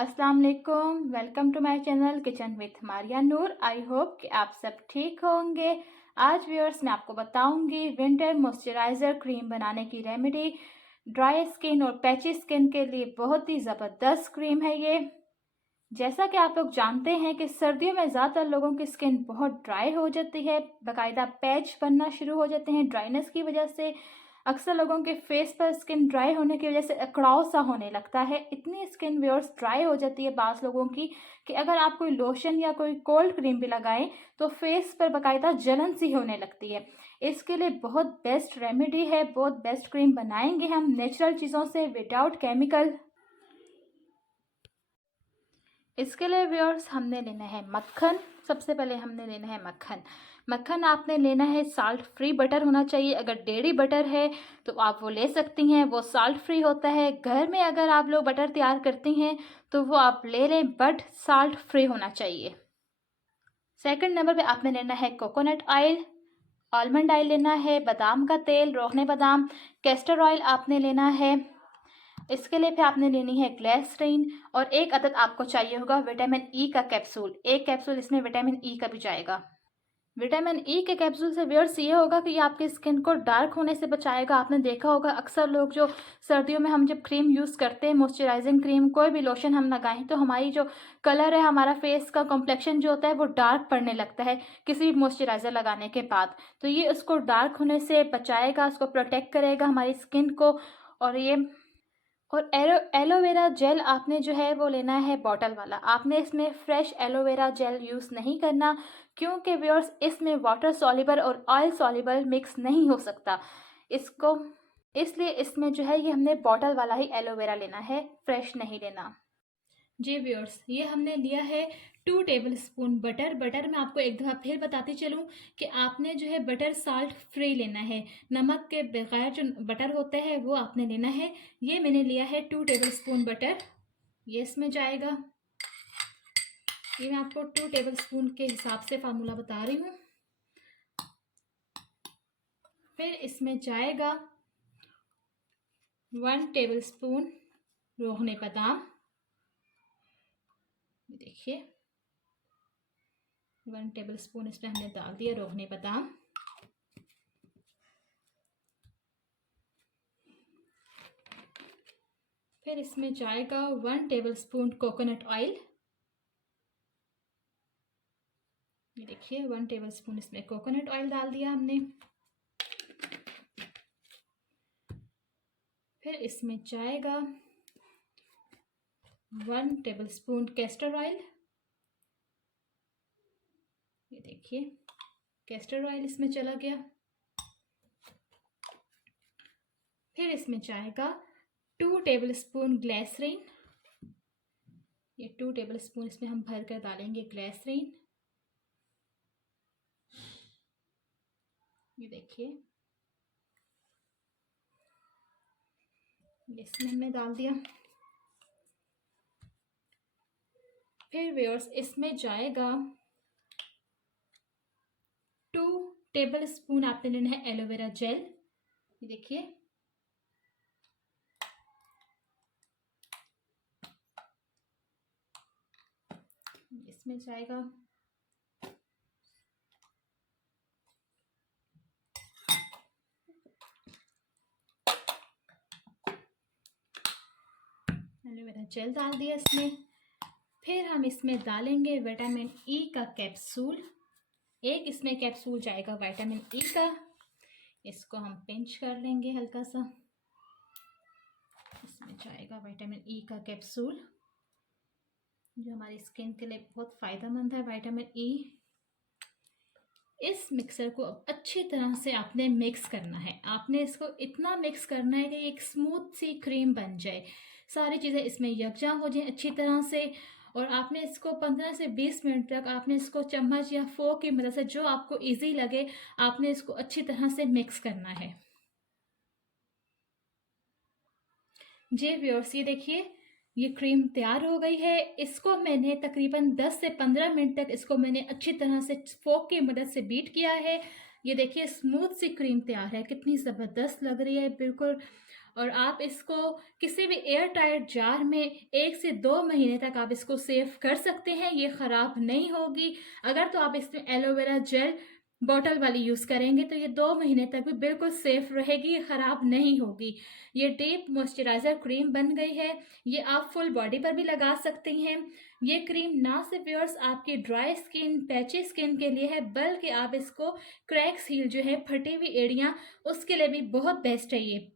अस्सलाम वालेकुम। Welcome to my channel kitchen with Maria Noor. I hope कि आप सब ठीक होंगे। आज व्यूअर्स मैं आपको बताऊंगी विंटर मॉइस्चराइज़र क्रीम बनाने की रेमेडी। ड्राई स्किन और पैची स्किन के लिए बहुत ही ज़बरदस्त क्रीम है ये। जैसा कि आप लोग जानते हैं कि सर्दियों में ज़्यादातर लोगों की स्किन बहुत ड्राई हो जाती है, बाकायदा पैच बनना शुरू हो जाते हैं ड्राइनेस की वजह से। अक्सर लोगों के फेस पर स्किन ड्राई होने की वजह से अकड़ाव सा होने लगता है। इतनी स्किन व्यूअर्स ड्राई हो जाती है बाज़ लोगों की कि अगर आप कोई लोशन या कोई कोल्ड क्रीम भी लगाएं तो फेस पर बाकायदा जलन सी होने लगती है। इसके लिए बहुत बेस्ट रेमेडी है, बहुत बेस्ट क्रीम बनाएंगे हम नेचुरल चीज़ों से विदाउट केमिकल। इसके लिए व्यूअर्स हमने लेना है मक्खन। सबसे पहले हमने लेना है मक्खन। मक्खन आपने लेना है साल्ट फ्री बटर होना चाहिए। अगर डेयरी बटर है तो आप वो ले सकती हैं, वो साल्ट फ्री होता है। घर में अगर आप लोग बटर तैयार करती हैं तो वो आप ले लें, बट साल्ट फ्री होना चाहिए। सेकंड नंबर पे आपने लेना है कोकोनट ऑयल, आलमंड ऑयल लेना है, बादाम का तेल, रोगने बादाम, कैस्टर ऑयल आपने लेना है। इसके लिए फिर आपने लेनी है ग्लिसरीन और एक अदद आपको चाहिए होगा विटामिन ई का कैप्सूल। एक कैप्सूल इसमें विटामिन ई का भी जाएगा। विटामिन ई के कैप्सूल से व्यूअर्स ये होगा कि ये आपकी स्किन को डार्क होने से बचाएगा। आपने देखा होगा अक्सर लोग जो सर्दियों में हम जब क्रीम यूज़ करते हैं, मॉइस्चराइजिंग क्रीम, कोई भी लोशन हम लगाएं तो हमारी जो कलर है, हमारा फेस का कॉम्प्लेक्शन जो होता है वो डार्क पड़ने लगता है किसी भी मॉइस्चराइज़र लगाने के बाद। तो ये उसको डार्क होने से बचाएगा, उसको प्रोटेक्ट करेगा हमारी स्किन को। और एलोवेरा जेल आपने जो है वो लेना है बॉटल वाला। आपने इसमें फ्रेश एलोवेरा जेल यूज़ नहीं करना, क्योंकि व्यूअर्स इसमें वाटर सॉल्युबल और ऑयल सॉल्युबल मिक्स नहीं हो सकता इसको, इसलिए इसमें जो है ये हमने बॉटल वाला ही एलोवेरा लेना है, फ्रेश नहीं लेना। जी व्यूअर्स, ये हमने लिया है 2 टेबल स्पून बटर। बटर मैं आपको एक दफ़ा फिर बताती चलूँ कि आपने जो है बटर साल्ट फ्री लेना है, नमक के बगैर जो बटर होता है वो आपने लेना है। ये मैंने लिया है 2 टेबल स्पून बटर, ये इसमें जाएगा। ये मैं आपको 2 टेबल स्पून के हिसाब से फार्मूला बता रही हूँ। फिर इसमें जाएगा 1 टेबल स्पून रोगने बादाम। देखिए 1 टेबल स्पून इसमें हमने डाल दिया रोगने बादाम। फिर इसमें जाएगा 1 टेबल स्पून कोकोनट ऑयल। ये देखिए 1 टेबल स्पून इसमें कोकोनट ऑयल डाल दिया हमने। फिर इसमें जाएगा 1 टेबल स्पून कैस्टर ऑयल। ये देखिए कैस्टर ऑयल इसमें चला गया। फिर इसमें जाएगा 2 टेबल स्पून ग्लिसरीन। ये 2 टेबल स्पून इसमें हम भर कर डालेंगे ग्लिसरीन। ये देखिए इसमें हमने डाल दिया। फिर व्यूअर्स इसमें जाएगा 2 टेबल स्पून आपने लेना है एलोवेरा जेल। ये देखिए इसमें जाएगा एलोवेरा जेल डाल दिया इसमें। फिर हम इसमें डालेंगे विटामिन ई का कैप्सूल। एक इसमें कैप्सूल जाएगा विटामिन ई का। इसको हम पिंच कर लेंगे हल्का सा। इसमें जाएगा विटामिन ई का कैप्सूल जो हमारी स्किन के लिए बहुत फ़ायदेमंद है, विटामिन ई। इस मिक्सर को अब अच्छी तरह से आपने मिक्स करना है। आपने इसको इतना मिक्स करना है कि एक स्मूथ सी क्रीम बन जाए, सारी चीज़ें इसमें यकजा हो जाएं अच्छी तरह से। और आपने इसको 15 से 20 मिनट तक आपने इसको चम्मच या फोक की मदद से, जो आपको इजी लगे, आपने इसको अच्छी तरह से मिक्स करना है। जी व्यूअर्स, ये देखिए ये क्रीम तैयार हो गई है। इसको मैंने तकरीबन 10 से 15 मिनट तक इसको मैंने अच्छी तरह से फोक की मदद से बीट किया है। ये देखिए स्मूथ सी क्रीम तैयार है, कितनी ज़बरदस्त लग रही है, बिल्कुल और आप इसको किसी भी एयर टाइट जार में 1 से 2 महीने तक आप इसको सेव कर सकते हैं, ये ख़राब नहीं होगी। अगर तो आप इसमें एलोवेरा जेल बॉटल वाली यूज़ करेंगे तो ये 2 महीने तक भी बिल्कुल सेफ़ रहेगी, ये ख़राब नहीं होगी। ये डीप मॉइस्चराइज़र क्रीम बन गई है, ये आप फुल बॉडी पर भी लगा सकती हैं। ये क्रीम ना सिर्फ व्यूअर्स आपकी ड्राई स्किन, पैची स्किन के लिए है, बल्कि आप इसको क्रैक्स हील जो है, फटी हुई एड़ियाँ, उसके लिए भी बहुत बेस्ट है ये।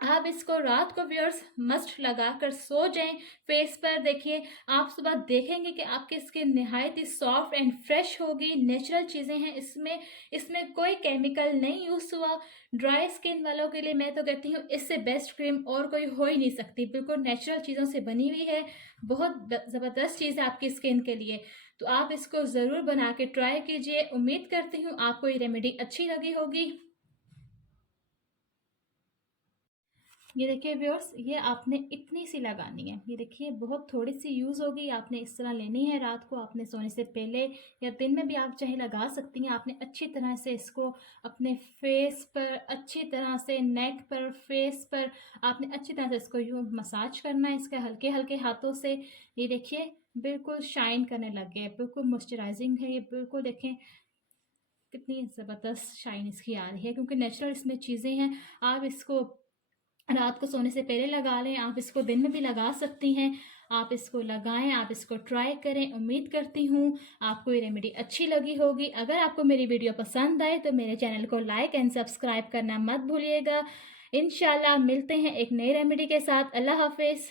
आप इसको रात को व्यूअर्स मस्ट लगाकर सो जाएं फेस पर। देखिए, आप सुबह देखेंगे कि आपकी स्किन निहायत ही सॉफ्ट एंड फ्रेश होगी। नेचुरल चीज़ें हैं इसमें, इसमें कोई केमिकल नहीं यूज़ हुआ। ड्राई स्किन वालों के लिए मैं तो कहती हूँ इससे बेस्ट क्रीम और कोई हो ही नहीं सकती। बिल्कुल नेचुरल चीज़ों से बनी हुई है, बहुत ज़बरदस्त चीज़ है आपकी स्किन के लिए। तो आप इसको ज़रूर बना के ट्राई कीजिए। उम्मीद करती हूँ आपको ये रेमेडी अच्छी लगी होगी। ये देखिए व्यूअर्स, ये आपने इतनी सी लगानी है। ये देखिए बहुत थोड़ी सी यूज़ होगी, आपने इस तरह लेनी है। रात को आपने सोने से पहले या दिन में भी आप चाहे लगा सकती हैं। आपने अच्छी तरह से इसको अपने फेस पर, अच्छी तरह से नेक पर, फेस पर आपने अच्छी तरह से इसको यूँ मसाज करना है इसके हल्के हल्के हाथों से। ये देखिए बिल्कुल शाइन करने लग गया है, बिल्कुल मॉइस्चराइजिंग है ये। बिल्कुल देखें कितनी ज़बरदस्त शाइन इसकी आ रही है, क्योंकि नेचुरल इसमें चीज़ें हैं। आप इसको रात को सोने से पहले लगा लें, आप इसको दिन में भी लगा सकती हैं। आप इसको लगाएं, आप इसको ट्राई करें। उम्मीद करती हूँ आपको ये रेमेडी अच्छी लगी होगी। अगर आपको मेरी वीडियो पसंद आए तो मेरे चैनल को लाइक एंड सब्सक्राइब करना मत भूलिएगा। इंशाल्लाह मिलते हैं एक नई रेमेडी के साथ। अल्लाह हाफिज़।